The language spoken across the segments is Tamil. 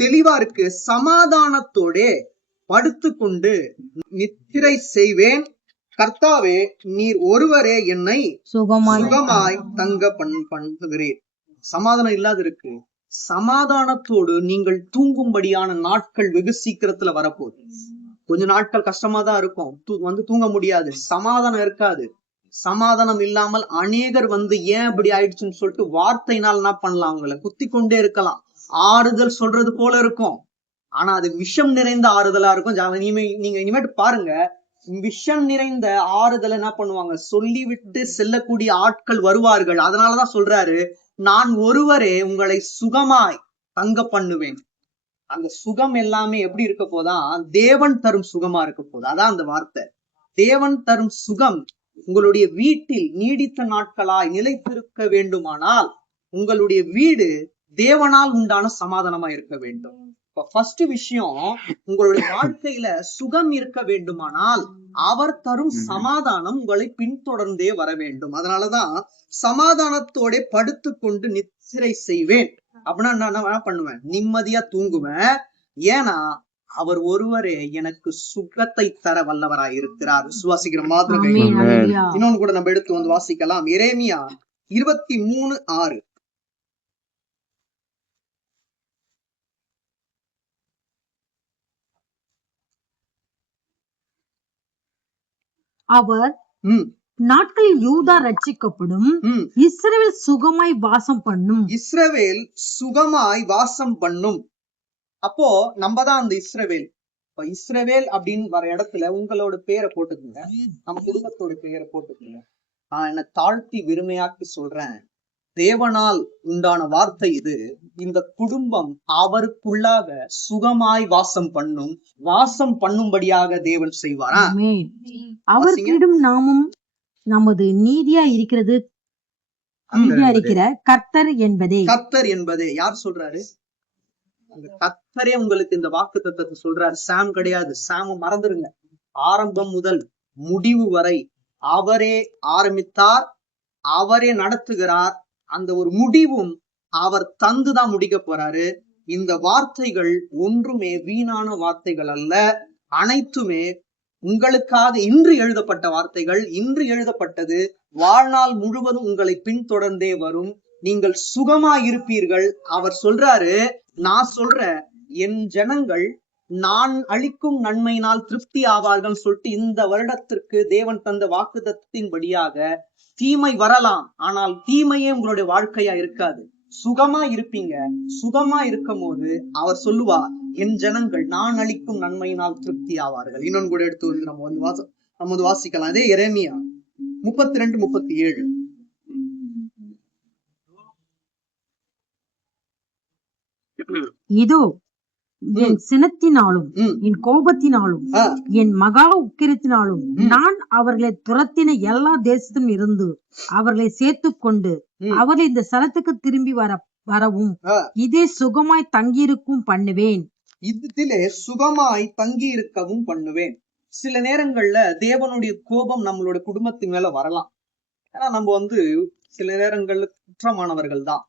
தெளிவா இருக்கு. சமாதானத்தோட படுத்துக்கொண்டு நித்திரை செய்வேன், கர்த்தாவே நீர் ஒருவரே என்னை சுகமாய் தங்க பண்ணுகிறீர். சமாதானம் இல்லாத இருக்கு. சமாதானத்தோடு நீங்கள் தூங்கும்படியான நாட்கள் வெகு சீக்கிரத்துல வரப்போகுது. கொஞ்ச நாட்கள் கஷ்டமா தான் இருக்கும், தூங்க முடியாது, சமாதானம் இருக்காது. சமாதானம் இல்லாமல் அநேகர் ஏன் இப்படி ஆயிடுச்சுன்னு சொல்லிட்டு வார்த்தையினால் என்ன பண்ணலாம், அவங்களை குத்தி கொண்டே இருக்கலாம். ஆறுதல் சொல்றது போல இருக்கும், ஆனா அது விஷம் நிறைந்த ஆறுதலா இருக்கும். நீங்க இனிமேட்டு பாருங்க, விஷம் நிறைந்த ஆறுதல் என்ன பண்ணுவாங்க, சொல்லிவிட்டு செல்லக்கூடிய ஆட்கள் வருவார்கள். அதனாலதான் சொல்றாரு, நான் ஒருவரே உங்களை சுகமாய் தங்க பண்ணுவேன். அந்த சுகம் எல்லாமே எப்படி இருக்க போதான், தேவன் தரும் சுகமா இருக்க போகுது. அதான் அந்த வார்த்தை. தேவன் தரும் சுகம் உங்களுடைய வீட்டில் நீடித்த நாட்களாய் நிலைத்திருக்க வேண்டுமானால் உங்களுடைய வீடு தேவனால் உண்டான சமாதானமா இருக்க வேண்டும். இப்ப ஃபர்ஸ்ட் விஷயம், உங்களுடைய வாழ்க்கையில சுகம் இருக்க வேண்டுமானால் அவர் தரும் சமாதானம் உங்களை பின்தொடர்ந்தே வர வேண்டும். அதனாலதான் சமாதானத்தோட படுத்துக்கொண்டு நித்திரை செய்வேன் அப்படின்னா நான் என்ன பண்ணுவேன், நிம்மதியா தூங்குவேன். ஏன்னா அவர் ஒருவரே எனக்கு சுகத்தை தர வல்லவராய் இருக்கிறார். விசுவாசிக்கிற மாதிரி. இன்னொன்னு கூட நம்ம எடுத்து வாசிக்கலாம். எரேமியா 23:6. அவர் நாட்களில் யூதா ரட்சிக்கப்படும், இஸ்ரவேல் சுகமாய் வாசம் பண்ணும். இஸ்ரவேல் சுகமாய் வாசம் பண்ணும். அப்போ நம்ம தான் அந்த இஸ்ரவேல். இஸ்ரவேல் அப்படின்னு வர இடத்துல உங்களோட பேரை போட்டுக்குங்க, நம்ம குடும்பத்தோட பேரை போட்டுக்குங்க. நான் என்ன தாழ்த்தி விருமையாக்கி சொல்றேன், தேவனால் உண்டான வார்த்தை இது. இந்த குடும்பம் அவருக்குள்ளாக சுகமாய் வாசம் பண்ணும், வாசம் பண்ணும்படியாக தேவன் செய்வாரா. அவர்களிடம் நாமும் நமது நீதியா இருக்கிறது, நீதியா இருக்கிற கர்த்தர் என்பதே. கர்த்தர் என்பதே யார் சொல்றாரு? அந்த கர்த்தரே உங்களுக்கு இந்த வாக்கு தத்தத்தை சொல்றாரு. சாம் கிடையாது. சாம மறந்துருங்க. ஆரம்பம் முதல் முடிவு வரை அவரே ஆரம்பித்தார், அவரே நடத்துகிறார். அந்த ஒரு முடிவும் அவர் தந்துதான் முடிக்க போறாரு. இந்த வார்த்தைகள் ஒன்றுமே வீணான வார்த்தைகள் அல்ல, அனைத்துமே உங்களுக்காக இன்று எழுதப்பட்ட வார்த்தைகள். இன்று எழுதப்பட்டது வாழ்நாள் முழுவதும் உங்களை பின்தொடர்ந்தே வரும். நீங்கள் சுகமாய் இருப்பீர்கள். அவர் சொல்றாரு, நான் சொல்ற என் ஜனங்கள் நான் அளிக்கும் நன்மையினால் திருப்தி ஆவார்கள் சொல்லிட்டு இந்த வருடத்திற்கு தேவன் தந்த வாக்குத்தத்தின் படியாக தீமை வரலாம், ஆனால் தீமையே உங்களுடைய வாழ்க்கையா இருக்காது. சுகமா இருப்பீங்க. சுகமா இருக்கும் போது அவர் சொல்லுவா, என் ஜனங்கள் நான் அளிக்கும் நன்மையினால் திருப்தி ஆவார்கள். இன்னொன்னு கூட எடுத்து நம்ம வாசிக்கலாம். அதே எரேமியா 32:37. இதோ என் சினத்தினாலும் என் கோபத்தினாலும் என் மகா உக்கிரத்தினாலும் நான் அவர்களை துரத்தின எல்லா தேசத்திலும் இருந்து அவர்களை சேர்த்து கொண்டு அவர்களை இந்த ஸ்தலத்துக்கு திரும்பி வரவும் இதே சுகமாய் தங்கியிருக்கும் பண்ணுவேன். இதிலே சுகமாய் தங்கி இருக்கவும் பண்ணுவேன். சில நேரங்கள்ல தேவனுடைய கோபம் நம்மளோட குடும்பத்து மேல வரலாம். ஏன்னா நம்ம சில நேரங்கள்ல குற்றமானவர்கள் தான்,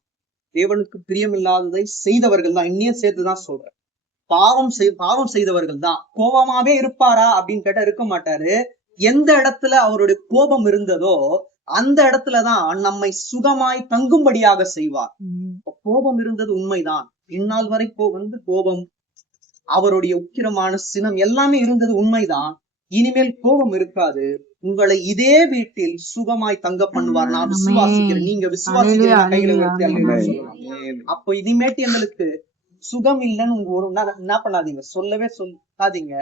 தேவனுக்கு பிரியமில்லாததை செய்தவர்கள் தான். இன்னும் சேர்த்துதான் சொல்றேன், பாவம் செய்தவர்கள் தான். கோபமாவே இருப்பாரா அப்படின்னு கேட்டா இருக்க மாட்டாரு. எந்த இடத்துல அவருடைய கோபம் இருந்ததோ அந்த இடத்துலதான் நம்மை சுகமாய் தங்கும்படியாக செய்வார். கோபம் இருந்தது உண்மைதான். இந்நாள் வரைக்கும் கோபம், அவருடைய உக்கிரமான சினம் எல்லாமே இருந்தது உண்மைதான். இனிமேல் கோபம் இருக்காது. உங்களை இதே வீட்டில் சுகமாய் தங்க பண்ணுவார். நான் விசுவாசிக்கிறேன். நீங்க விசுவாசிக்கிறேன் கையில வைத்து. அப்போ இனிமேட்டு எங்களுக்கு சுகம் இல்லைன்னு என்ன பண்ணாதீங்க, சொல்லவே சொல்லாதீங்க.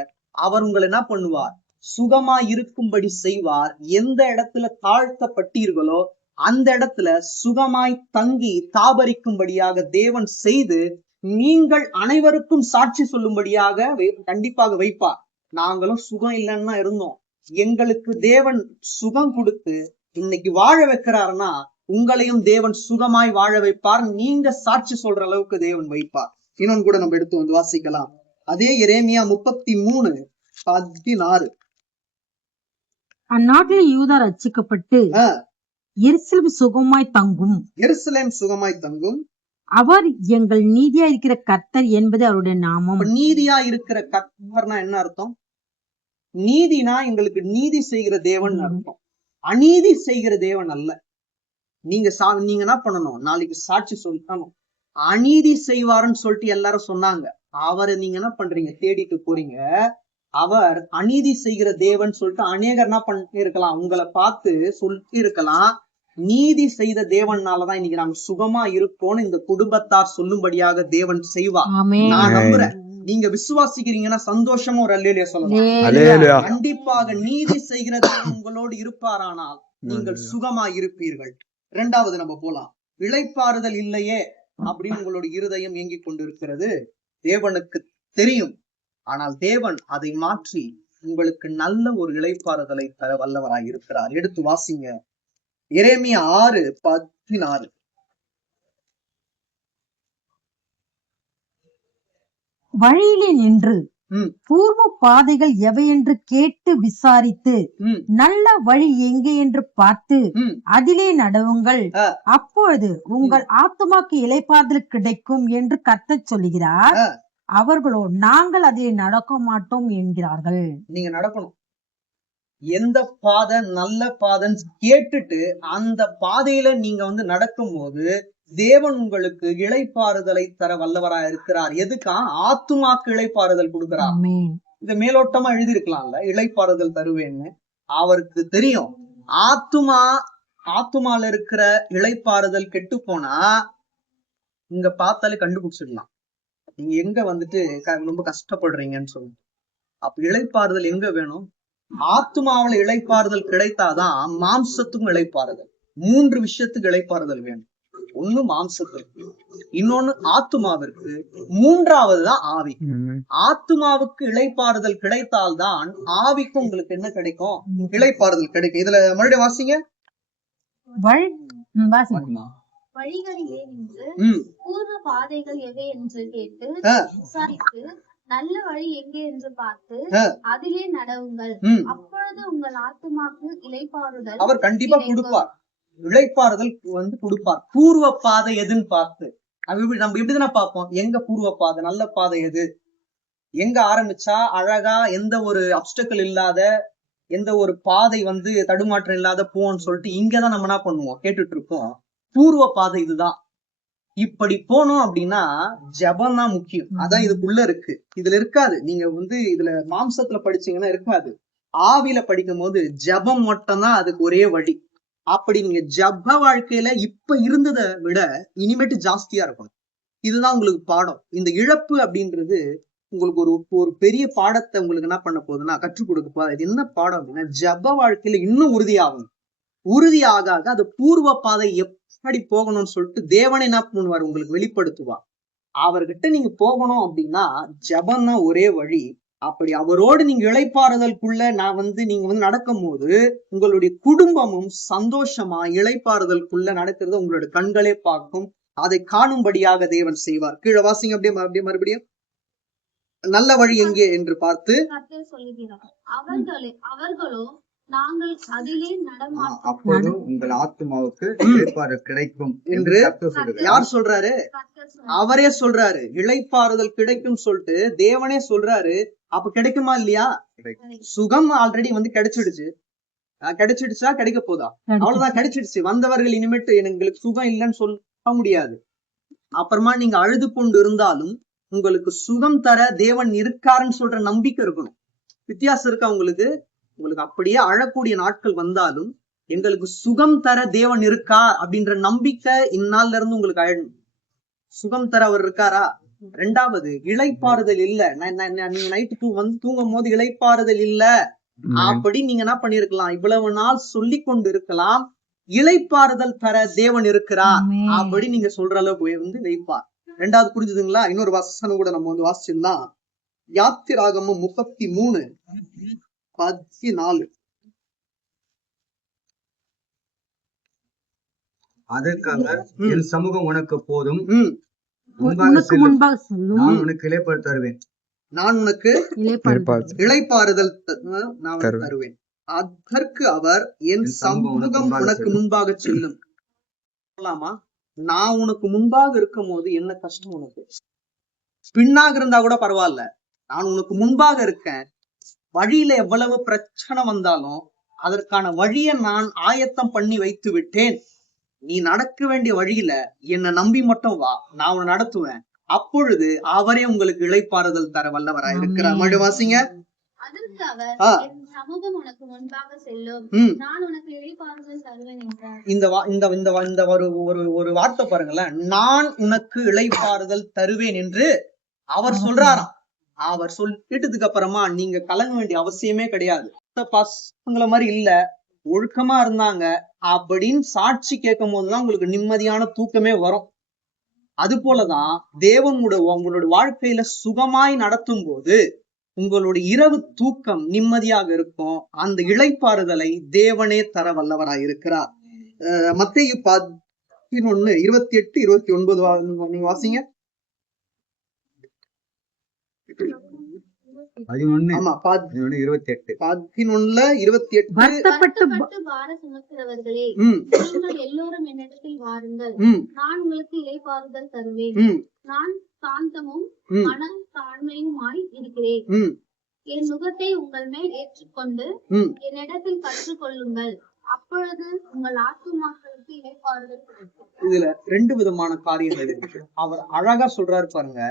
அவர் உங்களை என்ன பண்ணுவார், சுகமா இருக்கும்படி செய்வார். எந்த இடத்துல தாழ்த்தப்பட்டீர்களோ அந்த இடத்துல சுகமாய் தங்கி தாபரிக்கும்படியாக தேவன் செய்து நீங்கள் அனைவருக்கும் சாட்சி சொல்லும்படியாக கண்டிப்பாக வைப்பார். நாங்களும் சுகம் இல்லைன்னு தான் இருந்தோம், எங்களுக்கு தேவன் சுகம் கொடுத்து இன்னைக்கு வாழ வைக்கிறாருன்னா உங்களையும் தேவன் சுகமாய் வாழ வைப்பார். நீங்க சாட்சி சொல்ற அளவுக்கு தேவன் வைப்பார். இன்னொன்னு கூட நம்ம எடுத்து வாசிக்கலாம். அதே எரேமியா 33:16. அந்நாட்டில் யூதா ரட்சிக்கப்பட்டு எருசலேம் சுகமாய் தங்கும். எருசலேம் சுகமாய் தங்கும். அவர் எங்கள் நீதியா இருக்கிற கர்த்தர் என்பது அவருடைய நாமம். அப்ப நீதியா இருக்கிற கர்த்தர்னா என்ன அர்த்தம்? நீதினா எங்களுக்கு நீதி செய்கிற தேவன் அர்த்தம். அநீதி செய்கிற தேவன் அல்ல. நீங்க என்ன பண்ணணும், நாளைக்கு சாட்சி சொல்லணும். அநீதி செய்வாருன்னு சொல்லிட்டு எல்லாரும் சொன்னாங்க, அவரை நீங்க என்ன பண்றீங்க, தேடிட்டு போறீங்க. அவர் அநீதி செய்கிற தேவன் சொல்லிட்டு அநேகர் என்ன பண்ணி இருக்கலாம், உங்களை பார்த்து சொல்லிட்டு இருக்கலாம், நீதி செய்த தேவனாலதான் இன்னைக்கு நாங்க சுகமா இருக்கோம்னு இந்த குடும்பத்தார் சொல்லும்படியாக தேவன் செய்வார். நான் நம்புறேன். நீங்க விசுவாசிக்கிறீங்கன்னா சந்தோஷமா ஒரு அல்லேலூயா சொல்லலாம். கண்டிப்பாக நீதி செய்கிற தேவன் உங்களோடு இருப்பாரானால் நீங்கள் சுகமா இருப்பீர்கள். இரண்டாவது நம்ம போலாம். இளைப்பாறுதல் இல்லையே அப்படின்னு உங்களோட இருதயம் ஏங்கிக் கொண்டிருக்கிறது. தேவனுக்கு தெரியும். ஆனால் தேவன் அதை மாற்றி உங்களுக்கு நல்ல ஒரு இளைப்பாறுதலை தர வல்லவராய் இருக்கிறார். எடுத்து வாசிங்க, எரேமியா 6:16. வழியிலே நின்று பூர்வ பாதைகள் எவை என்று கேட்டு விசாரித்து நல்ல வழி எங்கே என்று பார்த்து அதிலே நடவுங்கள், அப்பொழுது உங்கள் ஆத்துமாக்கு இளைப்பாறுதல் கிடைக்கும் என்று கர்த்தர் சொல்லுகிறார். அவர்களோ நாங்கள் அதிலே நடக்க மாட்டோம் என்கிறார்கள். நீங்க நடக்கணும். எந்த பாதை நல்ல பாதைன்னு கேட்டுட்டு அந்த பாதையில நீங்க நடக்கும் போது தேவன் உங்களுக்கு இளைப்பாறுதலை தர வல்லவராய் இருக்கிறார். எதுக்கா? ஆத்துமாக்கு இளைப்பாறுதல் கொடுக்கிறார். இத மேலோட்டமா எழுதிருக்கலாம்ல, இளைப்பாறுதல் தருவேன்னு. அவருக்கு தெரியும். ஆத்துமால இருக்கிற இளைப்பாறுதல் கெட்டு போனா இங்க பார்த்தாலே கண்டுபிடிச்சிடலாம் நீங்க எங்க ரொம்ப கஷ்டப்படுறீங்கன்னு சொல்லுங்க. அப்ப இளைப்பாறுதல் எங்க வேணும்? ஆத்துமாவில இளைப்பாறுதல் கிடைத்தாதான் மாம்சத்துக்கும் இளைப்பாறுதல். 3 விஷயத்துக்கு இளைப்பாறுதல் வேணும். ஒண்ணு மாம்சத்திற்கு, இன்னொன்னு ஆத்துமாவிற்கு, மூன்றாவதுதான் ஆவி. ஆத்துமாவுக்கு இளைப்பாறுதல் கிடைத்தால்தான் ஆவிக்கும் உங்களுக்கு என்ன கிடைக்கும்? இளைப்பாறுதல் கிடைக்கும். இதுல மறுபடியும் வாசிங்க. வழிகளிலே நின்று பூர்வ பாதைகள் எவை என்று கேட்டு விசாரித்து நல்ல வழி எங்கே என்று பார்த்து அதிலே நடவுங்கள், அப்பொழுது உங்கள் ஆத்துமாக்கு இளைப்பாறுதல் அவர் கண்டிப்பா கொடுப்பார். இளைப்பாறுதல் கொடுப்பார். பூர்வ பாதை எதுன்னு பார்த்து நம்ம எப்படிதானே பார்ப்போம், எங்க பூர்வ பாதை நல்ல பாதை எது, எங்க ஆரம்பிச்சா அழகா எந்த ஒரு அப்டக்கல் இல்லாத, எந்த ஒரு பாதை தடுமாற்றம் இல்லாத போன்னு சொல்லிட்டு இங்கதான் நம்ம என்ன பண்ணுவோம், கேட்டுட்டு இருக்கோம். பூர்வ பாதை இதுதான். இப்படி போனோம் அப்படின்னா ஜபம் தான் முக்கியம். அதான் இதுக்குள்ள இருக்கு. இதுல இருக்காது. நீங்க இதுல மாம்சத்துல படிச்சீங்கன்னா இருக்காது. ஆவில படிக்கும் போது ஜபம் மட்டும்தான் அதுக்கு ஒரே வழி. அப்படி நீங்க ஜப வாழ்க்கையில இப்ப இருந்ததை விட இனிமேட்டு ஜாஸ்தியா இருக்கும். இதுதான் உங்களுக்கு பாடம். இந்த இழப்பு அப்படின்றது உங்களுக்கு ஒரு பெரிய பாடத்தை உங்களுக்கு என்ன பண்ண போகுதுன்னா கற்றுக் கொடுக்க போகுது. அது என்ன பாடம் அப்படின்னா, ஜப வாழ்க்கையில இன்னும் உறுதியாகும். உறுதியாக அது பூர்வ பாதை எப்படி போகணும்னு சொல்லிட்டு தேவனை என்ன பண்ணுவார், உங்களுக்கு வெளிப்படுத்துவார். அவர்கிட்ட நீங்க போகணும் அப்படின்னா ஜபம் தான் ஒரே வழி. அப்படி அவரோடு நீங்க இளைப்பாறுதலுக்குள்ள நீங்க நடக்கும் போது உங்களுடைய குடும்பமும் சந்தோஷமா இளைப்பாறுதலுக்குள்ள நடக்கிறது உங்களுடைய கண்களே பார்க்கும். அதை காணும்படியாக தேவன் செய்வார். கீழே வாசிங்க அப்படியே மறுபடியும். நல்ல வழி எங்கே என்று பார்த்து சொல்லுகிறார். அவர்களோ நாங்கள் அதிலே நடமாட்டோம், அப்போது உங்கள் ஆத்துமாவுக்கு இளைப்பாறுதல் கிடைக்கும் என்று யார் சொல்றாரு? அவரே சொல்றாரு. இளைப்பாறுதல் கிடைக்கும் சொல்லிட்டு தேவனே சொல்றாரு. அப்ப கிடைக்குமா இல்லையா? சுகம் ஆல்ரெடி கிடைச்சிடுச்சா? கிடைக்க போதா? அவ்வளவுதான், கிடைச்சிடுச்சு. வந்தவர்கள் இனிமேட்டு எங்களுக்கு சுகம் இல்லைன்னு சொல்ல முடியாது. அப்புறமா நீங்க அழுது கொண்டு இருந்தாலும் உங்களுக்கு சுகம் தர தேவன் இருக்காருன்னு சொல்ற நம்பிக்கை இருக்கணும். வித்தியாசம் இருக்கா உங்களுக்கு? அப்படியே அழக்கூடிய நாட்கள் வந்தாலும் எங்களுக்கு சுகம் தர தேவன் இருக்கா அப்படின்ற நம்பிக்கை இந்நாள்ல இருந்து உங்களுக்கு அழணும். சுகம் தர அவர் இருக்காரா? 2வது, இளைப்பாறுதல் இல்ல. நீங்க நைட்டு தூங்கும் போது இளைப்பாறுதல் இல்ல அப்படி நீங்க என்ன பண்ணிருக்கலாம், இவ்வளவு நாள் சொல்லி கொண்டு இருக்கலாம். இளைப்பாறுதல் தர தேவன் இருக்கிறார் அப்படி நீங்க சொல்ற அளவு வைப்பார். 2வது புரிஞ்சுதுங்களா? இன்னொரு வசனம் கூட நம்ம வாசிச்சிருந்தா, யாத்திராகமம் 33:14. அதற்காக என் சமூகம் உனக்கு போதும், நான் உனக்கு இளைப்பாறுதல் தருவேன். நான் உனக்கு இளைப்பாறுதல் தருவேன். அதற்கு அவர் என் சமூகம் உனக்கு முன்பாக செல்லும். சொல்லலாமா? நான் உனக்கு முன்பாக இருக்கும் போது என்ன கஷ்டம் உனக்கு? பின்னாக இருந்தா கூட பரவாயில்ல, நான் உனக்கு முன்பாக இருக்கேன். வழியில எவ்வளவு பிரச்சனை வந்தாலும் அதற்கான வழியை நான் ஆயத்தம் பண்ணி வைத்து விட்டேன். நீ நடக்க வேண்டிய வழியில என்னை நம்பி மட்டும் வா, நான் உன்னை நடத்துவேன். அப்பொழுது அவரே உங்களுக்கு இளைப்பாறுதல் தர வல்லவராய் இருக்கிறார். மறுபடியும் வாசிங்க. அதற்கு அவர், என் சமூகம் உனக்கு முன்பாக செல்லும், நான் உனக்கு இளைப்பாறுதல் தருவேன் என்றார். இந்த ஒரு வார்த்தை பாருங்களேன், நான் உனக்கு இளைப்பாறுதல் தருவேன் என்று அவர் சொல்றாராம். அவர் சொல்லிட்டதுக்கு அப்புறமா நீங்க கலங்க வேண்டிய அவசியமே கிடையாது. பசங்களை மாதிரி இல்ல, ஒழுக்கமா இருந்தாங்க அப்படின்னு சாட்சி கேட்கும் போதுதான் உங்களுக்கு நிம்மதியான தூக்கமே வரும். அது போலதான் தேவன் உங்களுடைய வாழ்க்கையில சுகமாய் நடத்தும் போது உங்களுடைய இரவு தூக்கம் நிம்மதியாக இருக்கும். அந்த இளைப்பாறுதலை தேவனே தர வல்லவராய் இருக்கிறார். மத்தேயு 11:28-29 நீங்க வாசிங்க. 11:28 வருத்தப்பட்டு பார சுமக்கிறவர்களே, நீங்கள் எல்லோரும் என்னிடத்தில் வாருங்கள், நான் உங்களுக்கு இளைப்பாறுதல் தருவேன். நான் சாந்தமும் மன தாழ்மையுமாய் இருக்கிறேன். என் நுகத்தை உங்கள் மேல் ஏற்றுக்கொண்டு என்னிடத்தில் கற்றுக்கொள்ளுங்கள், அப்பொழுது உங்கள் ஆத்துமாக்களுக்கு இளைப்பாறுதல் கிடைக்கும். இதுல 2 விதமான காரியங்கள் இருக்கு. அவர் அழகா சொல்றாரு பாருங்க.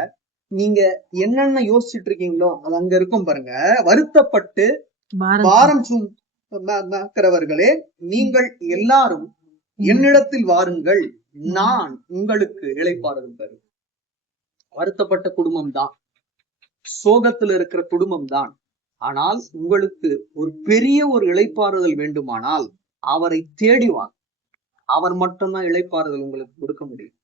நீங்க என்னென்ன யோசிச்சுட்டு இருக்கீங்களோ அது அங்க இருக்கும் பாருங்க. வருத்தப்பட்டு பாரம் சுமக்கிறவர்களே, நீங்கள் எல்லாரும் என்னிடத்தில் வாருங்கள், நான் உங்களுக்கு இளைப்பாறுதல் தருவேன். வருத்தப்பட்ட குடும்பம் தான், சோகத்துல இருக்கிற குடும்பம் தான். ஆனால் உங்களுக்கு ஒரு பெரிய ஒரு இளைப்பாறுதல் வேண்டுமானால் அவரை தேடிவாங்க. அவர் மட்டும்தான் இளைப்பாறுதல் உங்களுக்கு கொடுக்க முடியும்.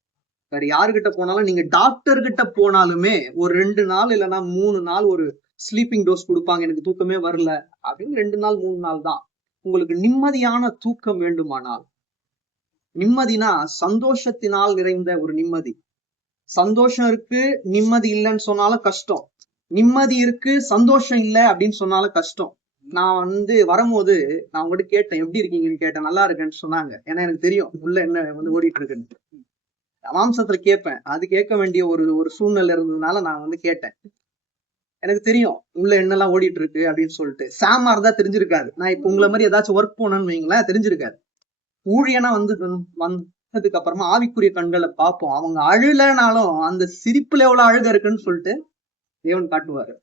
வேற யாருகிட்ட போனாலும், நீங்க டாக்டர் கிட்ட போனாலுமே ஒரு 2 நாள் இல்லைன்னா 3 நாள் ஒரு ஸ்லீப்பிங் டோஸ் கொடுப்பாங்க. எனக்கு தூக்கமே வரல அப்படின்னு 2 நாள் 3 நாள் தான். உங்களுக்கு நிம்மதியான தூக்கம் வேண்டுமானால், நிம்மதினா சந்தோஷத்தினால் நிறைந்த ஒரு நிம்மதி. சந்தோஷம் இருக்கு நிம்மதி இல்லைன்னு சொன்னாலும் கஷ்டம், நிம்மதி இருக்கு சந்தோஷம் இல்லை அப்படின்னு சொன்னாலும் கஷ்டம். நான் வரும்போது நான் உங்ககிட்ட கேட்டேன், எப்படி இருக்கீங்கன்னு கேட்டேன். நல்லா இருக்கேன்னு சொன்னாங்க. ஏன்னா எனக்கு தெரியும் உள்ள என்ன ஓடிட்டு இருக்குன்னு. மாம்சத்துல கேட்பேன், அது கேட்க வேண்டிய ஒரு சூழ்நிலை இருந்ததுனால நான் கேட்டேன். எனக்கு தெரியும் உள்ள என்னெல்லாம் ஓடிட்டு இருக்கு அப்படின்னு சொல்லிட்டு. சாமா இருந்தா தெரிஞ்சிருக்காது. நான் இப்ப உங்களை மாதிரி ஏதாச்சும் ஒர்க் போனேன்னு வைங்களேன், தெரிஞ்சிருக்காது. ஊழியனா வந்ததுக்கு அப்புறமா ஆவிக்குரிய கண்களை பார்ப்போம். அவங்க அழுலனாலும் அந்த சிரிப்புல எவ்வளவு அழுக இருக்குன்னு சொல்லிட்டு தேவன் காட்டுவாரு.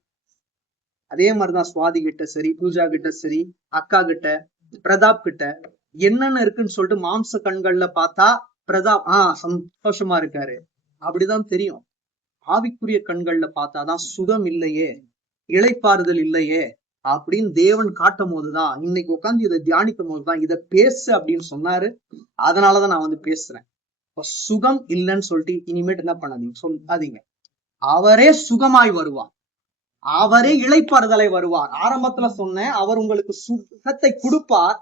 அதே மாதிரிதான் சுவாதி கிட்ட சரி, பூஜா கிட்ட சரி, அக்கா கிட்ட, பிரதாப் கிட்ட என்னென்ன இருக்குன்னு சொல்லிட்டு மாம்ச கண்கள்ல பார்த்தா பிரதாப் சந்தோஷமா இருக்காரு அப்படிதான் தெரியும். ஆவிக்குரிய கண்கள்ல பார்த்தாதான் சுகம் இல்லையே, இளைப்பாறுதல் இல்லையே அப்படின்னு தேவன் காட்டும் போதுதான், இன்னைக்கு உட்காந்து இதை தியானிக்கும் போதுதான் இதை பேசு அப்படின்னு சொன்னாரு. அதனாலதான் நான் பேசுறேன். சுகம் இல்லைன்னு சொல்லிட்டு இனிமேட்டு என்ன பண்ணாதீங்க, சொல்லாதீங்க. அவரே சுகமாய் வருவார், அவரே இளைப்பாறுதலை வருவார். ஆரம்பத்துல சொன்னேன், அவர் உங்களுக்கு சுகத்தை கொடுப்பார்,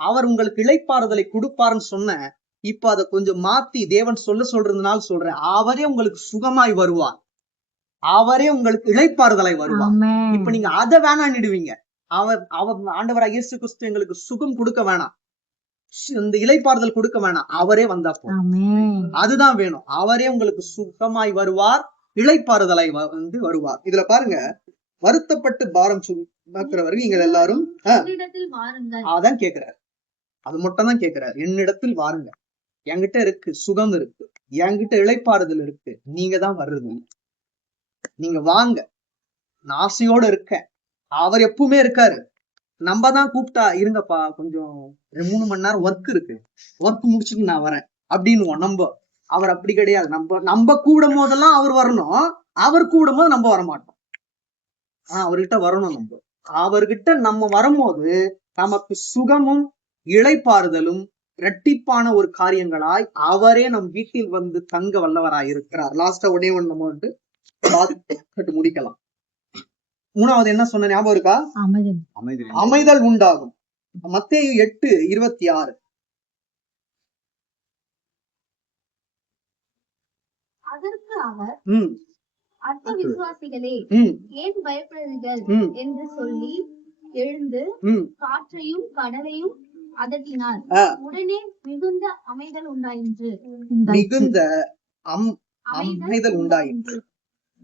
அவர் உங்களுக்கு இளைப்பாறுதலை கொடுப்பாருன்னு சொன்னேன். இப்ப அதை கொஞ்சம் மாத்தி தேவன் சொல்றதுனால சொல்றேன், அவரே உங்களுக்கு சுகமாய் வருவார், அவரே உங்களுக்கு இளைப்பாறுதலை வருவார். இப்ப நீங்க அதை வேணான்னுடுவீங்க. அவர் ஆண்டவராக இயேசு கிறிஸ்து எங்களுக்கு சுகம் கொடுக்க வேணாம், இந்த இளைப்பாறுதல் கொடுக்க வேணாம், அவரே வந்தா போதும். அதுதான் வேணும். அவரே உங்களுக்கு சுகமாய் வருவார், இளைப்பாறுதலை வருவார். இதுல பாருங்க, வருத்தப்பட்டு பாரம் சுமக்கிறவர்கள் நீங்கள் எல்லாரும் அதான் கேட்கிறார். அது மட்டும் தான் கேட்கிறார். என்னிடத்தில் வாருங்க, என்கிட்ட இருக்கு சுகம் இருக்கு, என்கிட்ட இளைப்பாறுதல் இருக்கு, நீங்க தான் வர்றது, நீங்க வாங்க, நான் ஆசையோட இருக்கேன். அவர் எப்பவுமே இருக்காரு. நம்ம தான் கூப்பிட்டா இருங்கப்பா கொஞ்சம் 3 மணி நேரம் ஒர்க் இருக்கு, ஒர்க் முடிச்சுட்டு நான் வரேன் அப்படின்னு. அவர் அப்படி கிடையாது. நம்ம கூடும் போதெல்லாம் அவர் வரணும், அவர் கூடும் போது நம்ம வரமாட்டோம். அவர்கிட்ட வரணும். அவர்கிட்ட நம்ம வரும்போது நமக்கு சுகமும் இளைப்பாறுதலும் இரட்டிப்பான ஒரு காரியங்களாய் அவரே நம் வீட்டில் வந்து தங்க வல்லவராய் இருக்கிறார். லாஸ்டா உடனே நம்ம முடிக்கலாம். 3வது என்ன சொன்ன ஞாபகம் இருக்கா? அமைதல் உண்டாகும். மத்தேயு 8:26. அதற்கு அவர், அற்ப விசுவாசிகளே, ஏன் பயப்படுகிறீர்கள் என்று சொல்லி எழுந்து காற்றையும் கடலையும் அதட்டினார். ஆ. உடனே மிகுந்த அமைதல் உண்டாயிற்று. மிகுந்த அமைதல் உண்டாயிற்று.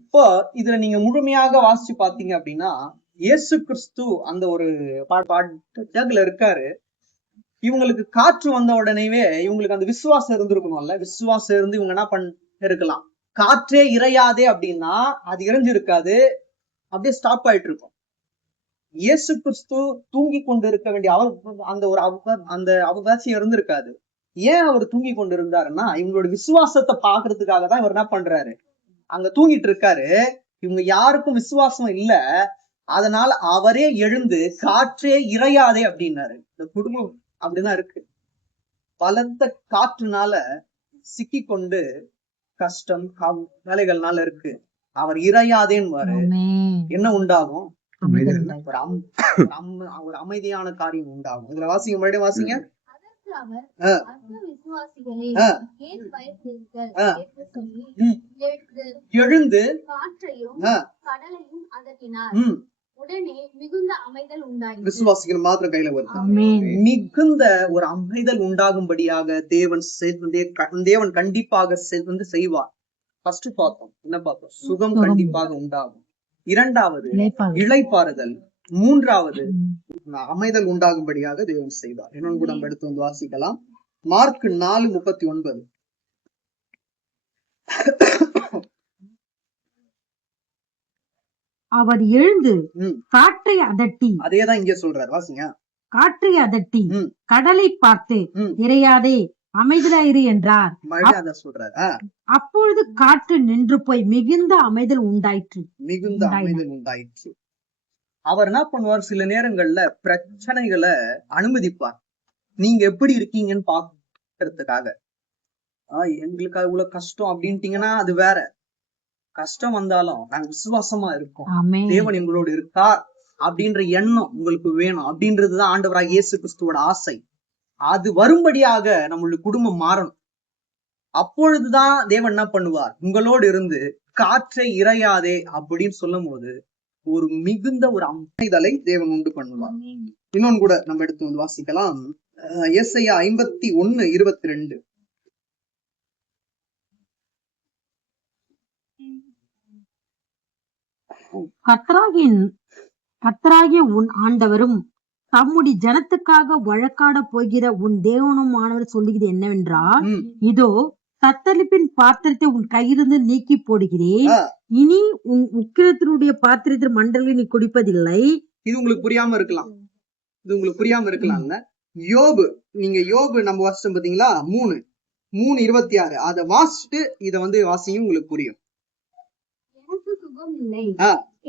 இப்போ இதுல நீங்க முழுமையாக வாசிச்சு பாத்தீங்க அப்படின்னா, இயேசு கிறிஸ்து அந்த ஒரு பாட்டுல இருக்காரு. இவங்களுக்கு காற்று வந்த உடனேவே இவங்களுக்கு அந்த விசுவாசம் இருந்திருக்கணும்ல. விசுவாசம் இருந்து இவங்க என்ன இருக்கலாம், காற்றே இறையாதே அப்படின்னா அது இறைஞ்சிருக்காது, அப்படியே ஸ்டாப் ஆயிட்டு இருக்கும். இயேசு கிறிஸ்து தூங்கி கொண்டு இருக்க வேண்டிய அந்த அவகாசம் இருந்திருக்காது. ஏன் அவர் தூங்கி கொண்டு இருந்தாருன்னா, இவங்களோட விசுவாசத்தை பாக்குறதுக்காக தான் இவர் என்ன பண்றாரு, அங்க தூங்கிட்டு இருக்காரு. இவங்க யாருக்கும் விசுவாசம் இல்ல, அதனால அவரே எழுந்து காற்றே இறையாதே அப்படின்னாரு. இந்த குடும்பம் அப்படிதான் இருக்கு. பலத்த காற்றுனால சிக்கி கொண்டு கஷ்டம் வேலைகள்னால இருக்கு. அவர் இறையாதேன்னு என்ன உண்டாகும், ஒரு அமைதியான காரியம் உண்டாகும். இதுல வாசிங்க, மறுபடியும் வாசிங்க. எழுந்து காற்றையும் கடலையும் அதட்டினார். உடனே மிகுந்த அமைதல் உண்டாயிற்று. விசுவாசிகள் மாத்திரம் கையில வருது. மிகுந்த ஒரு அமைதல் உண்டாகும்படியாக தேவன் கண்டிப்பாக செய்வார். ஃபர்ஸ்ட் பார்த்தோம், என்ன பார்த்தோம், சுகம் கண்டிப்பாக உண்டாகும். இரண்டாவது இளைப்பாறுதல். மூன்றாவது அமைதல் உண்டாகும்படியாக தேவன் செய்வார். இன்னொன்று கூட நம்ம எடுத்து வந்து வாசிக்கலாம். மார்க் 4:39. அவர் எழுந்து காற்றை அதட்டி, அதேதான் இங்க சொல்றாரு, வாசிங்க. காற்றை அதட்டி கடலை பார்த்து இறையாதே அமைதலாயிரு என்றார். சொல்றாரு. அப்பொழுது காற்று நின்று போய் மிகுந்த அமைதல் உண்டாயிற்று. மிகுந்த அமைதல் உண்டாயிற்று. அவர் என்ன பண்ணுவார், சில நேரங்கள்ல பிரச்சனைகளை அனுமதிப்பார். நீங்க எப்படி இருக்கீங்கன்னு பாக்குறதுக்காக. எங்களுக்கு இவ்வளவு கஷ்டம் அப்படின்ட்டீங்கன்னா அது வேற. கஷ்டம் வந்தாலும் நாங்க விசுவாசமா இருக்கோம், தேவன் எங்களோடு இருக்கார் அப்படின்ற எண்ணம் உங்களுக்கு வேணும் அப்படின்றதுதான் ஆண்டவராக இயேசு கிறிஸ்துவோட ஆசை. அது வரும்படியாக நம்மளுடைய குடும்பம் மாறணும். அப்பொழுதுதான் தேவன் என்ன பண்ணுவார், உங்களோடு இருந்து காற்றை இறையாதே அப்படின்னு சொல்லும் போது ஒரு மிகுந்த ஒரு அமைதலை தேவன் உண்டு பண்ணுவார். இன்னொன்னு கூட நம்ம எடுத்து வந்து வாசிக்கலாம். ஏசாயா 51:22. கர்த்தராகிய உன் ஆண்டவரும் தம்முடைய ஜனத்துக்காக வழக்காட போகிற உன் தேவனுமானவர் சொல்லுகிறது என்னவென்றால், இதோ தத்தளிப்பின் பாத்திரத்தை உன் கையிலிருந்து நீக்கி போடுகிறேன். இனி உன் உக்கிரத்தினுடைய பாத்திரத்தில் மண்டலில் நீ குடிப்பதில்லை. இது உங்களுக்கு புரியாம இருக்கலாம்ல. யோபு, நீங்க யோபு நம்ம வாசிச்சோம் பாத்தீங்களா, 3:26. அதை வாசிச்சுட்டு இதை வந்து வாசியும், உங்களுக்கு புரியும். எனக்கு சுகம் இல்லை,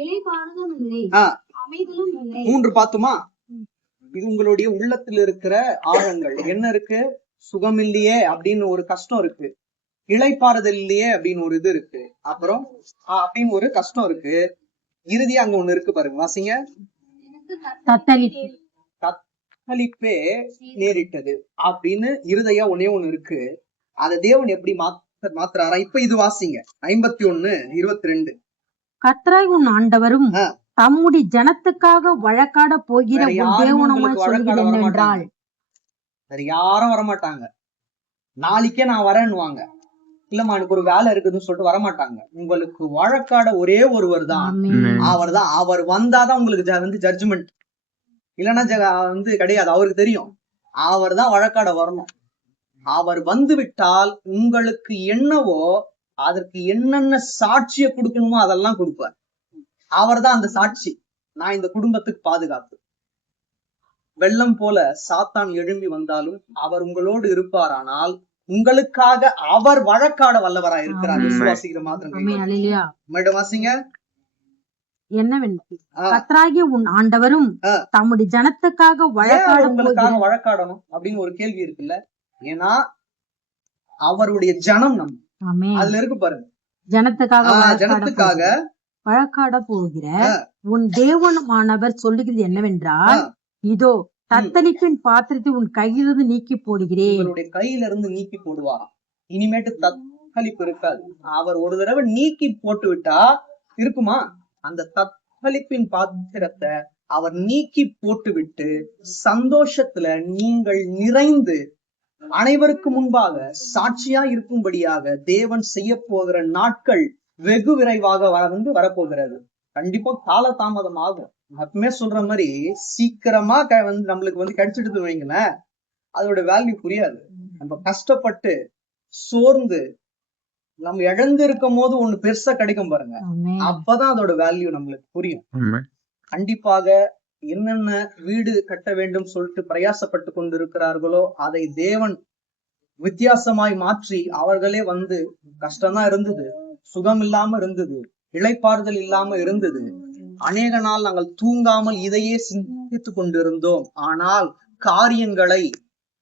இளைப்பாறுதலும் இல்லை, அமைதலும் இல்லை. 3 பார்த்தோமா? இது உங்களுடைய உள்ளத்துல இருக்கிற ஆழங்கள். என்ன இருக்கு, சுகம் இல்லையே அப்படின்னு ஒரு கஷ்டம் இருக்கு, இளைப்பாறுதல் இல்லையே அப்படின்னு ஒரு இது இருக்கு, அப்புறம் அப்படின்னு ஒரு கஷ்டம் இருக்கு. இறுதியா அங்க ஒண்ணு இருக்கு பாருங்க, வாசிங்க. தத்தளிப்பே நேரிட்டது அப்படின்னு இருதயா ஒண்ணு இருக்கு. அத தேவன் எப்படி மாத்துறாரா? இப்ப இது வாசிங்க, 51:22. கர்த்தராகிய உன் ஆண்டவரும் தம்முடைய ஜனத்துக்காக வழக்காட போகிற தேவனுமாய் சொல்லுகிறது என்னவென்றால், யாரும் வரமாட்டாங்க. நாளைக்கே நான் வரேன்னுவாங்க, இல்லம்மா எனக்கு ஒரு வேலை இருக்குதுன்னு சொல்லிட்டு வரமாட்டாங்க. உங்களுக்கு வழக்காட ஒரே ஒருவர் தான், அவர் வந்தாதான் உங்களுக்கு வந்து ஜட்ஜ்மெண்ட், இல்லைன்னா வந்து கிடையாது. அவருக்கு தெரியும், அவர் தான் வழக்காட வரணும். அவர் வந்து விட்டால் உங்களுக்கு என்னவோ அதற்கு என்னென்ன சாட்சியை கொடுக்கணுமோ அதெல்லாம் கொடுப்பார். அவர் தான் அந்த சாட்சி. நான் இந்த குடும்பத்துக்கு பாதுகாப்பு. வெள்ளம் போல சாத்தான் எழும்பி வந்தாலும் அவர் உங்களோடு இருப்பாரானால் உங்களுக்காக அவர் வழக்காட வல்லவராய் இருக்கிறார். விசுவாசிக்கிற மாத்திரம் வாசிங்க. என்னவென்று கர்த்தராகிய உன் ஆண்டவரும் தம்முடைய ஜனத்துக்காக உங்களுக்காக வழக்காடணும் அப்படின்னு ஒரு கேள்வி இருக்குல்ல. ஏன்னா அவருடைய ஜனம் நம்ம அதுல இருக்கு பாருங்க. ஜனத்துக்காக வழக்காட போகிற உன் தேவனுமானவர் சொல்லுகிறது என்னவென்றால், இதோ தத்தளிப்பின் பாத்திரத்தை உன் கையிலிருந்து நீக்கி போடுகிறேன். உங்களுடைய கையில இருந்து நீக்கி போடுவாராம். இனிமேட்டு தத்தளிப்பு இருக்காது. அவர் ஒரு தடவை நீக்கி போட்டு விட்டா இருக்குமா? அந்த தத்தளிப்பின் பாத்திரத்தை அவர் நீக்கி போட்டுவிட்டு சந்தோஷத்துல நீங்கள் நிறைந்து அனைவருக்கு முன்பாக சாட்சியா இருக்கும்படியாக தேவன் செய்ய போகிற நாட்கள் வெகு விரைவாக வரப்போகிறது. கண்டிப்பா கால தாமதம் ஆகும். எப்பவுமே சொல்ற மாதிரி சீக்கிரமா நம்மளுக்கு கிடைச்சிட்டு வைங்களேன், அதோட வேல்யூ புரியாது. நம்ம கஷ்டப்பட்டு சோர்ந்து நம்ம இழந்து இருக்கும் போது ஒண்ணு பெருசா கிடைக்கும் பாருங்க, அப்பதான் அதோட வேல்யூ நம்மளுக்கு புரியும். கண்டிப்பாக என்னென்ன வீடு கட்ட வேண்டும் சொல்லிட்டு பிரயாசப்பட்டு கொண்டிருக்கிறார்களோ அதை தேவன் வித்தியாசமாய் மாற்றி, அவர்களே கஷ்டம்தான் இருந்தது, சுகம் இல்லாம இருந்தது, இளைப்பாறுதல் இல்லாம இருந்தது, அநேக நாள் நாங்கள் தூங்காமல் இதையே சிந்தித்துக் கொண்டிருந்தோம். ஆனால் காரியங்களை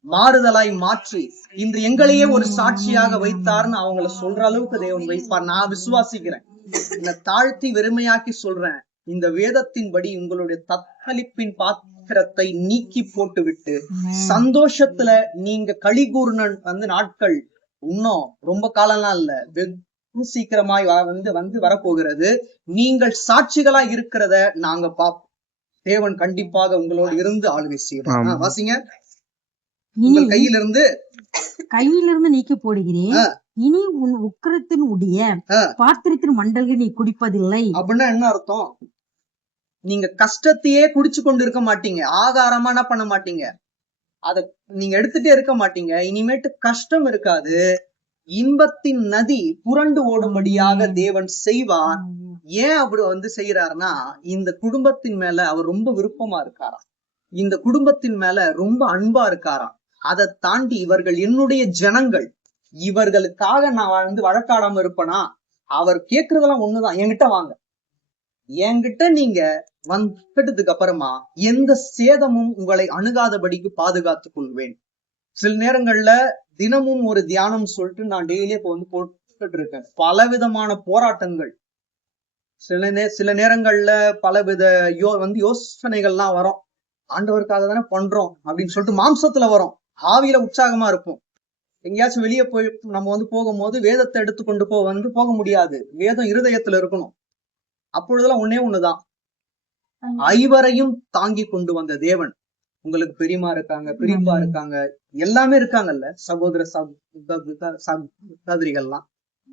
மாறுதலாய் மாற்றி இன்று எங்களையே ஒரு சாட்சியாக வைத்தார்னு அவங்கள சொல்ற அளவுக்கு தேவன் வைப்பார். நான் விசுவாசிக்கிறேன். என்னை தாழ்த்தி வெறுமையாக்கி சொல்றேன், இந்த வேதத்தின்படி உங்களுடைய தத்தளிப்பின் பாத்திரத்தை நீக்கி போட்டுவிட்டு சந்தோஷத்துல நீங்க களிகூர்ன நாட்கள் இன்னும் ரொம்ப காலம்லாம் இல்ல, வெகு சீக்கிரமாய் வரப்போகிறது. நீங்கள் சாட்சிகளா இருக்கிறத நாங்க பார்ப்போம். தேவன் கண்டிப்பாக உங்களோடு இருந்து ஆளுகை செய்யறாங்க. வாசிங்க. உங்கள் கையிலிருந்து நீக்கி போடுகிறேன், இனி உன் உக்கிரத்தின் உடைய பாத்திரத்தின் மண்டல்கள் நீ குடிப்பதில்லை. அப்படின்னா என்ன அர்த்தம்? நீங்க கஷ்டத்தையே குடிச்சு கொண்டு இருக்க மாட்டீங்க, ஆகாரமா என்ன பண்ண மாட்டீங்க, அத நீங்க எடுத்துட்டே இருக்க மாட்டீங்க. இனிமேட்டு கஷ்டம் இருக்காது, இன்பத்தின் நதி புரண்டு ஓடும்படியாக தேவன் செய்வார். ஏன் அப்படி செய்யறாருன்னா, இந்த குடும்பத்தின் மேல அவர் ரொம்ப விருப்பமா இருக்காராம், இந்த குடும்பத்தின் மேல ரொம்ப அன்பா இருக்காராம். அதை தாண்டி இவர்கள் என்னுடைய ஜனங்கள், இவர்களுக்காக நான் வழக்காடாம இருப்பேனா? அவர் கேட்கறதெல்லாம் ஒண்ணுதான், என்கிட்ட வாங்க, என்கிட்ட நீங்க வந்துட்டதுக்கு அப்புறமா எந்த சேதமும் உங்களை அணுகாதபடிக்கு பாதுகாத்துக் கொள்வேன். சில நேரங்கள்ல தினமும் ஒரு தியானம் சொல்லிட்டு நான் டெய்லியே போட்டுட்டு இருக்கேன். பலவிதமான போராட்டங்கள், சில நேரங்கள்ல பலவித யோசனைகள்லாம் வரும். ஆண்டவருக்காக தானே பண்றோம் அப்படின்னு சொல்லிட்டு மாம்சத்துல வரும், ஆவியில உற்சாகமா இருக்கும். எங்கேயாச்சும் வெளியே போய் நம்ம போகும்போது வேதத்தை எடுத்துக்கொண்டு போக முடியாது, வேதம் இருதயத்துல இருக்கணும். அப்பொழுதெல்லாம் ஒண்ணுதான், ஐவரையும் தாங்கி கொண்டு வந்த தேவன். உங்களுக்கு பெரியமா இருக்காங்க, பெரியப்பா இருக்காங்க, எல்லாமே இருக்காங்கல்ல, சகோதர சகோதரிகள்லாம்.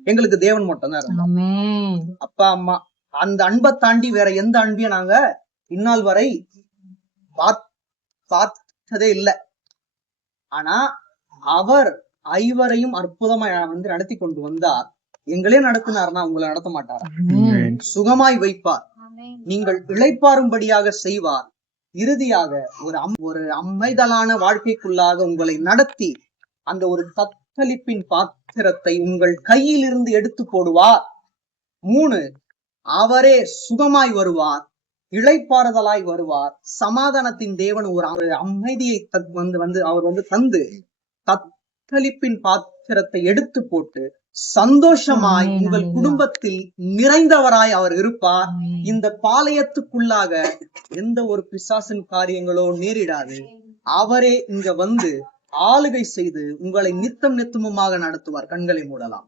எங்களுக்கு தேவன் மட்டும் தான் இருந்தாங்க, அப்பா அம்மா. அந்த அன்பை தாண்டி வேற எந்த அன்பையும் நாங்க இந்நாள் வரை பார்த்ததே இல்லை. ஆனா அவர் ஐவரையும் அற்புதமா நடத்தி கொண்டு வந்தார். எங்களே நடத்தினார்னா உங்களை நடத்த மாட்டார், சுகமாய் வைப்பார், நீங்கள் இளைப்பாறும்படியாக செய்வார். இறுதியாக ஒரு அமைதலான வாழ்க்கைக்குள்ளாக உங்களை நடத்தி அந்த ஒரு தத்தளிப்பின் பாத்திரத்தை உங்கள் கையில் இருந்து எடுத்து போடுவார். 3, அவரே சுகமாய் வருவார், இளைப்பாறுதலாய் வருவார். சமாதானத்தின் தேவன் ஒரு அமைதியை அவர் தந்து தத்தளிப்பின் பாத்திரத்தை எடுத்து போட்டு சந்தோஷமாய் உங்கள் குடும்பத்தில் நிறைந்தவராய் அவர் இருப்பார். இந்த பாளையத்துக்குள்ளாக எந்த ஒரு பிசாசின் காரியங்களோ நேரிடாது. அவரே இங்க ஆளுகை செய்து உங்களை நித்தமுமாக நடத்துவார். கண்களை மூடலாம்.